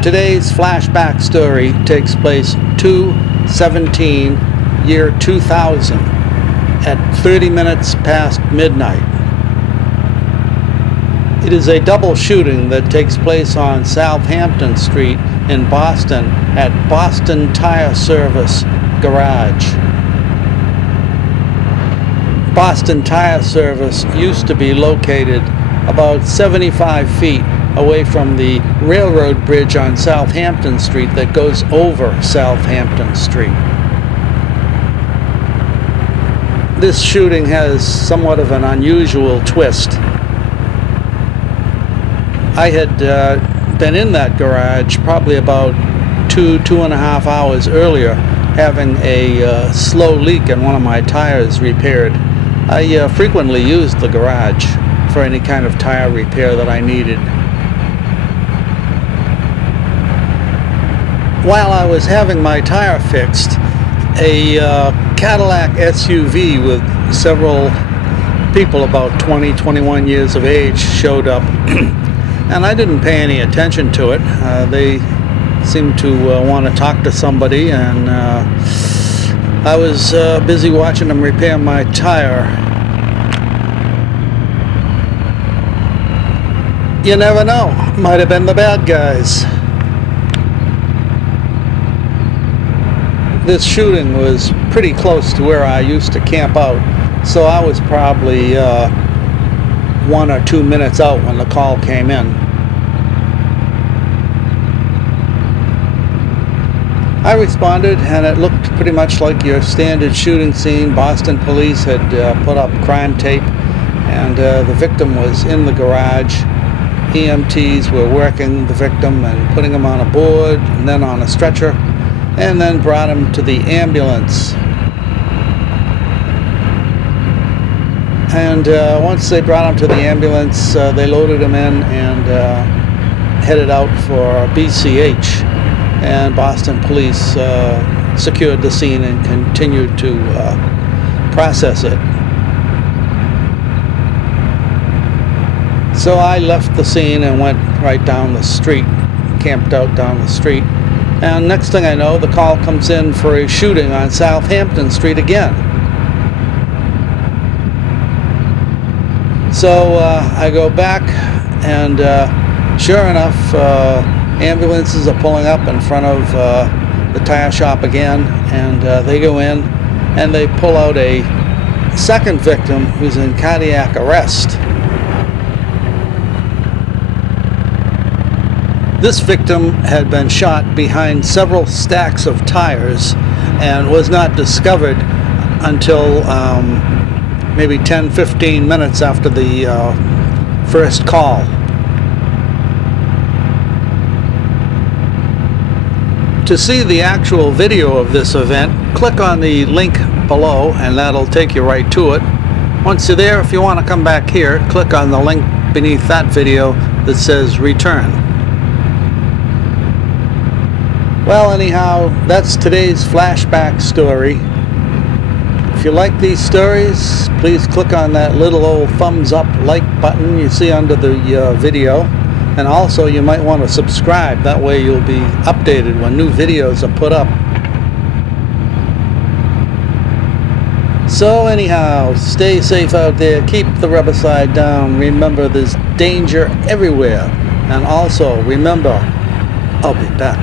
Today's flashback story takes place 2/17, year 2000, at 30 minutes past midnight. It is a double shooting that takes place on Southampton Street in Boston at Boston Tire Service Garage. Boston Tire Service used to be located about 75 feet away from the railroad bridge on Southampton Street that goes over Southampton Street. This shooting has somewhat of an unusual twist. I had been in that garage probably about two and a half hours earlier, having a slow leak in one of my tires repaired. I frequently used the garage for any kind of tire repair that I needed. While I was having my tire fixed, a Cadillac SUV with several people about 20-21 years of age showed up, and I didn't pay any attention to it. They seemed to want to talk to somebody, and I was busy watching them repair my tire. You never know, might have been the bad guys. This shooting was pretty close to where I used to camp out, so I was probably 1 or 2 minutes out when the call came in. I responded, and it looked pretty much like your standard shooting scene. Boston police had put up crime tape, and the victim was in the garage. EMTs were working the victim and putting him on a board and then on a stretcher, and then brought him to the ambulance. And once they brought him to the ambulance, they loaded him in and headed out for BCH. And Boston police secured the scene and continued to process it. So I left the scene and went right down the street, camped out down the street. And next thing I know, the call comes in for a shooting on Southampton Street again. So I go back, and sure enough, ambulances are pulling up in front of the tire shop again, and they go in and they pull out a second victim who's in cardiac arrest. This victim had been shot behind several stacks of tires and was not discovered until maybe 10-15 minutes after the first call. To see the actual video of this event, click on the link below and that'll take you right to it. Once you're there, if you want to come back here, click on the link beneath that video that says return. Well, anyhow, that's today's flashback story. If you like these stories, please click on that little old thumbs up like button you see under the video. And also, you might want to subscribe. That way you'll be updated when new videos are put up. So anyhow, stay safe out there. Keep the rubber side down. Remember, there's danger everywhere. And also, remember, I'll be back.